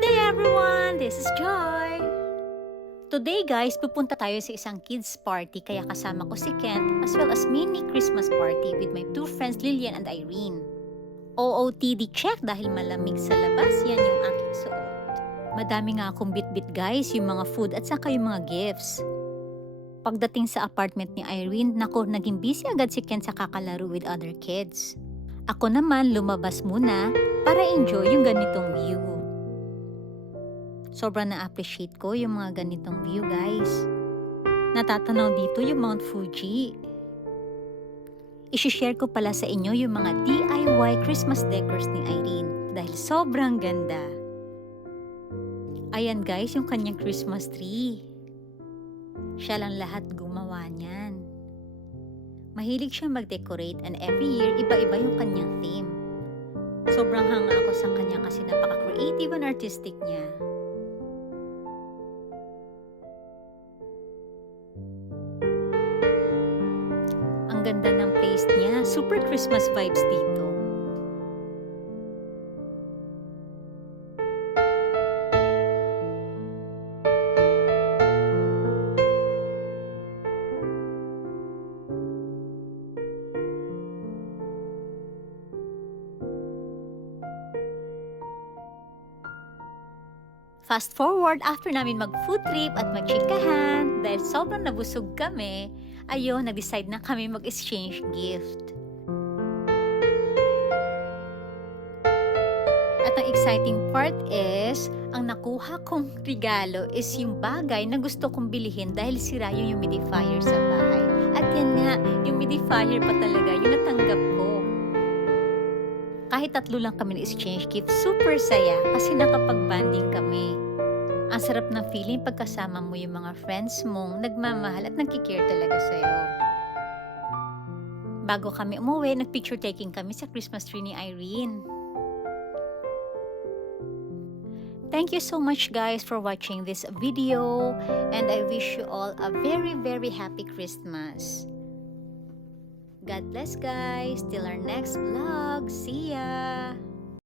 Good day everyone! This is Joy! Today guys, pupunta tayo sa isang kids party kaya kasama ko si Kent as well as mini Christmas party with my two friends Lillian and Irene. OOTD check dahil malamig sa labas, yan yung aking suot. Madami nga akong bit-bit guys, yung mga food at saka yung mga gifts. Pagdating sa apartment ni Irene, nako, naging busy agad si Kent sa kakalaro with other kids. Ako naman lumabas muna para enjoy yung ganitong view. Sobrang na-appreciate ko yung mga ganitong view guys. Natatanaw dito yung Mount Fuji. I-share ko pala sa inyo yung mga DIY Christmas decors ni Irene dahil sobrang ganda. Ayan guys yung kanyang Christmas tree. Siya lang lahat gumawa niyan. Mahilig siya mag-decorate and every year iba-iba yung kanyang theme. Sobrang hanga ako sa kanya kasi napaka-creative and artistic niya. Ang ganda ng place niya. Super Christmas vibes dito. Fast forward, after namin mag-food trip at mag-chikahan, dahil sobrang nabusog kami, ayun, nag-decide na kami mag-exchange gift. At ang exciting part is, ang nakuha kong regalo is yung bagay na gusto kong bilihin dahil sira yung humidifier sa bahay. At yan nga, yung humidifier pa talaga yung natanggap ko. Kahit 3 lang kami na-exchange gift, super saya kasi nakapag-banding kami. Ang sarap ng feeling pagkasama mo yung mga friends mong nagmamahal at nagkikare talaga sa'yo. Bago kami umuwi, nag-picture taking kami sa Christmas tree ni Irene. Thank you so much guys for watching this video and I wish you all a very, very happy Christmas. God bless guys. Till our next vlog. See ya!